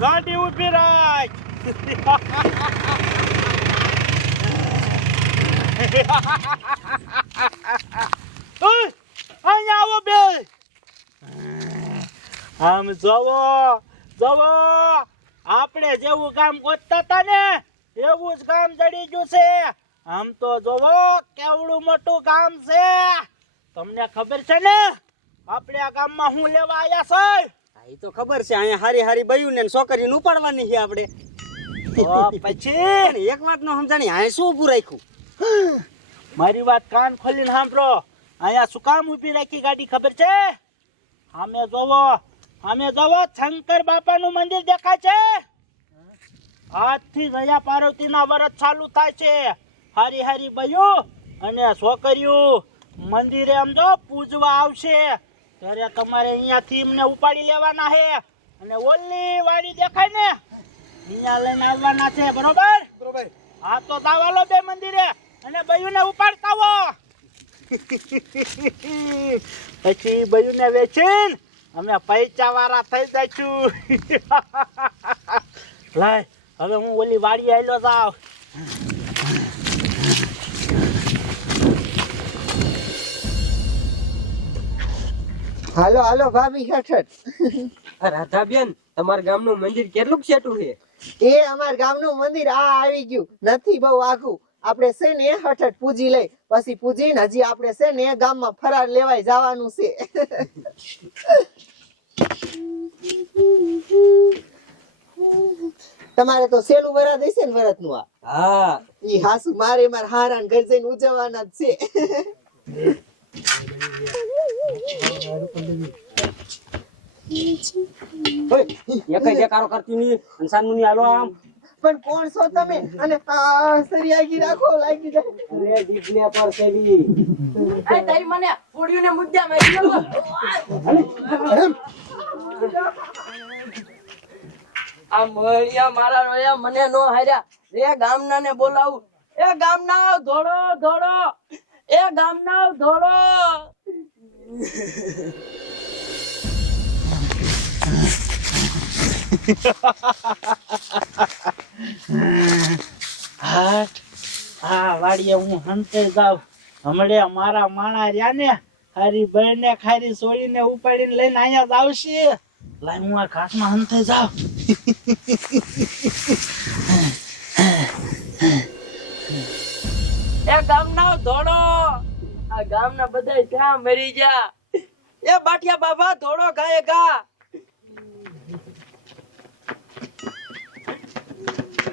ગાડી ઉભી રાખ. અહીંયા આવો બે. આમ જોવો જોવો, આપણે જેવું કામ ગોતતા હતા ને એવું જ કામ જડી ગયું છે. આમ તો જોવો કેવડું મોટું કામ છે. તમને ખબર છે ને આપણે આ ગામમાં શું લેવા આવ્યા છે? એ તો ખબર છે, અહીંયા હારી હારી બયું ને છોકરીને ઉપાડવાની છે આપણે. તો પછી એક વાત નો સમજાણી, આ શું ઊભું રાખ્યું? મારી વાત કાન ખોલીને સાંભળો. અહીંયા શું કામ ઊભી રાખી ગાડી ખબર છે? સામે જોવો, સામે જોવો, શંકર બાપાનું મંદિર દેખાય છે. આજથી જયા પાર્વતીના વ્રત ચાલુ થાય છે. હારી હારી બયું અને છોકરીઓ મંદિરે સમજો પૂજવા આવશે ત્યારે તમારે અહીંયાથી એમને ઉપાડી લેવાના છે અને ઓલી વાડી દેખાય ને અહીંયા લઈને આવવાના છે. બરોબર બરોબર. હા તો દાવાલો બે મંદિરે અને બયુને ઉપાડતા હો. પછી બયુને વેચીન અમે પૈસા વાળા થઈ જઈશું. લાય હવે હું ઓલી વાડી આવેલો જાવ. હાલો હાલો ભાભી હેઠળ. રાધાબેન, તમારા ગામનું મંદિર કેટલું છેટું છે? એ અમાર ગામનું મંદિર આ આવી ગયું નથી, બહુ આખું. આપણે છે ને હઠઠ પૂજી લઈ, પછી પૂજીને હજી આપણે છે ને ગામમાં ફરાર લેવાય જવાનું છે. તમારે તો સેલું વરા દેશે ને વરત નું. હા, ઈ હાસુ મારે માર હારાન ઘર જઈને ઉજવવાના જ છે. એક દેખાડો કરતી નહીં, ઇન્સાનનું નહીં. હાલો આમ. પણ કોણ છો તમે? અને સરિયાગી રાખો લાગી જાય. અરે દીપને પર સેવી. આ તારી મને ફોડ્યુંને મુદ્દા મારી ગયો. આ મળ્યા મારા રોયા મને નો હાર્યા. એ ગામના ને બોલાવું. એ ગામના ધોડો ધોડો. એ ગામના ધોડો. હા વાડીએ હું હંતે જાવ. હમણે મારા માણા રહ્યા ને હારી બહેને ખારી છોડીને ઉપાડીને લઈને અહીંયા જ આવશે. લાય હું આ ઘાસમાં હંતે જાવ. એ ગામના ધોડો. આ ગામના બધા ક્યાં મરી ગયા? એ બાટિયા બાબા ધોડો ગાય ગા.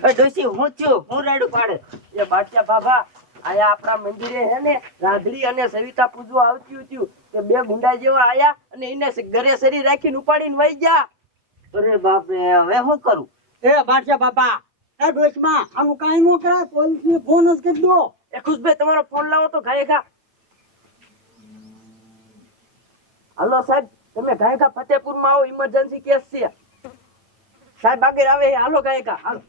ડોસી હું થયું, હું રાડું પાડે. એ બાટિયા બાબા આયા આપણા મંદિરે હે ને રાધડી અને સવિતા પૂજવા આવતી હતી કે બે ગુંડા જેવા આયા અને એને ઘરે શરીર રાખીને ઉપાડીને વહી ગયા. અરે બાપ રે, હવે શું કરું? એ બાદશાહ બાપા, એ ડોસમાં આનું કાંઈ ન કરાય, પોલીસને ફોન જ કરી દો. એ ખુશભાઈ તમારો ફોન લાવો તો ગાયકા. હાલો સાહેબ, તમે ગાયકા ફતેપુરમાં આવો, ઇમરજન્સી કેસ છે. સાહેબ આગળ આવે, હાલો ગાયકા હાલો.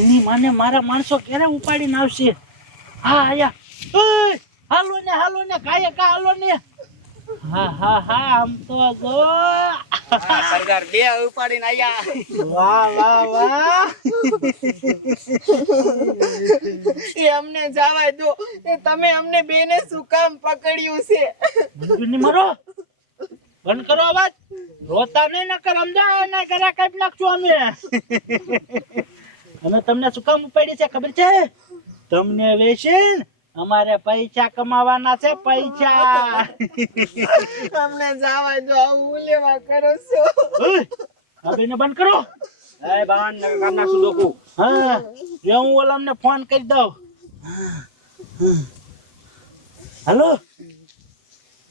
એની માને મારા માણસો ક્યારે ઉપાડીને આવશે? હા આયા. ઓય હાલો ને ગાયકા હાલો ને. હા હા હા આમ તો જો સરદાર બે ઉપાડીને આયા. વાહ વાહ વાહ. એ અમને જવા દો. એ તમે અમને બેને શું કામ પકડ્યું છે? ની મરો બંધ કરો અવાજ. રોતા નહીં નકર સમજા ના કરા કાપી નાખશું અમે. અમે તમને શું કામ ઉપાડી છે ખબર છે? તમને વેચીને અમારે પૈસા કમાવાના છે. પૈસા અમને જવા દો. આવું લેવા કરો છો? હવે ને બંધ કરો. એ બાન નગર કામ નાખશું ડોકું. હા જો હું ઓલામને ફોન કરી દઉં. હાલો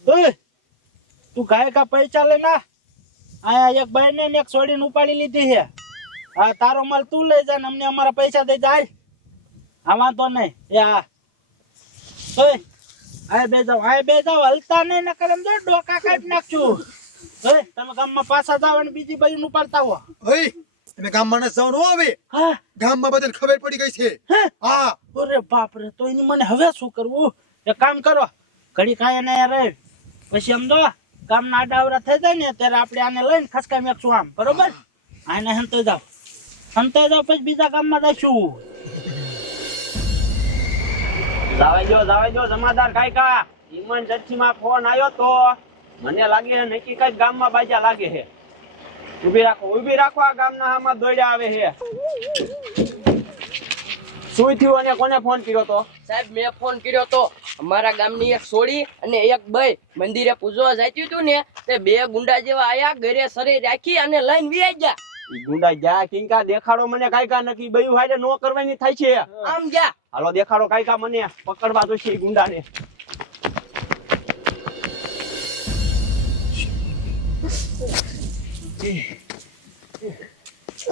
ઓય તું ગાયકા પૈસા લઈને આયા. એક ભાઈ ને એક છોડીને ઉપાડી લીધી છે. હા તારો માલ તું લઈ જા ને અમને અમારા પૈસા દઈ જાય. હા વાંધો નહીં. એ હા ઓય આય બે જાવ હલતા નહીં નકર એમ જો ડોકા કાઢી નાખશું. એ તમે ગામમાં પાછા જાવ અને બીજી બાયું ઉપાડતા હો. ઓય તમે ગામમાં ન જાવ નો હવે હા ગામમાં બધાને ખબર પડી ગઈ છે હે? હા અરે બાપ રે, તો એની મને હવે શું કરવું? એક કામ કરો, ઘડી કાંઈ ને રહે પછી આમ જો ગામના આડાવડા થઈ જાય ને ત્યારે આપણે આને લઈને ખસકા મેકશું આમ, બરોબર? આને હંતાઈ જાવ પછી બીજા ગામમાં જઈશું. જાવા જો જમાદાર કાકા, ઇમરજન્સી માં ફોન આવ્યો તો મને લાગે છે નક્કી કઈ ગામમાં બાજા લાગે છે. ઊભી રાખો આ ગામના આમાં દોડ્યા આવે છે. શું થયું અને કોને ફોન કર્યો તો? સાહેબ મેં ફોન કર્યો તો અમારા ગામની એક સોડી અને એક ભાઈ મંદિરે પૂજવા જતી હતું ને તે બે ગુંડા જેવા આયા, ઘરે સરે રાખી અને લઈને વી ગયા. ઈ ગુંડા જા કિંકા દેખાડો મને કાયકા નક્કી બયું હાડે નો કરવાની થાય છે. આમ ગયા. હાલો દેખાડો કાયકા, મને પકડવા જોઈશે ઈ ગુંડાને.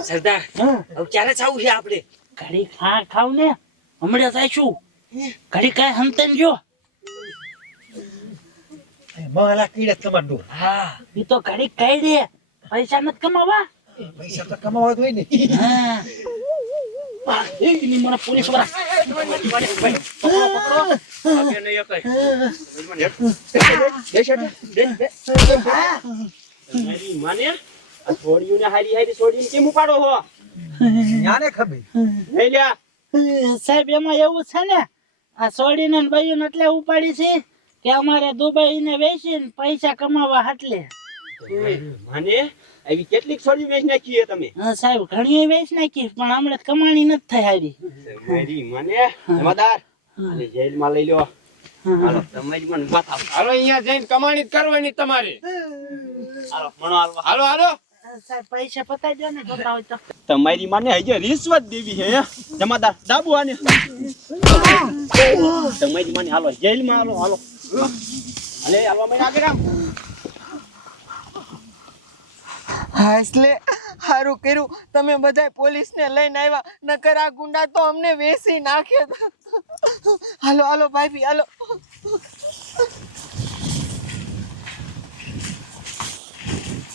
સરદાર હવે ક્યારે જાવું છે આપણે? ઘડી ખાવ ને હમણાં જઈશું. ઘડી કાંઈ હંતાઈ જો. માલા કીડે તમાર હા એ તો ઘડી કહી દે, પૈસા નથી કમાવા. પૈસા તો કમાવા હોય ને હા એક ની મને પોલીસ વાળા પકડો. આગે નહીં અકાય. મારી માને આ છોડીઓને હારી છોડીને કેમ ઉપાડો હો? ન્યાને ખબર નહીં લ્યા. સાહેબ એમાં એવું છે ને, આ સોડીને ને બાયું એટલે ઉપાડી છે કે અમારે દુબઈ ને વેચીને પૈસા કમાવા હાટલે. માને આવી કેટલીક છોડી વેચ નાખી છે તમે? હા સાહેબ ઘણી વેચ નાખી પણ હમણાં કમાણી નથી થઈ હારી. મારી માને જમાદાર અને જેલમાં લઈ લ્યો. હાલો તમારી મને વાત આપ. હાલો અહીંયા જઈને કમાણી જ કરવાની તમારે. હાલો મણો હાલો. હાલો હાલો સાહેબ પૈસા પતાઈ દો ને જોતા હોય તો. તમારી માને હજી રિશ્વત દેવી છે હે? જમાદાર દાબુ આને. તમારી માને હાલો જેલમાં હાલો હાલો. અલે હાલવા મને આગળ આમ. હા એટલે સારું કર્યું તમે બધા પોલીસ ને લઈને આવ્યા, નકર આ ગુંડા તો અમને વેચી નાખે. હાલો હાલો ભાઈ હાલો.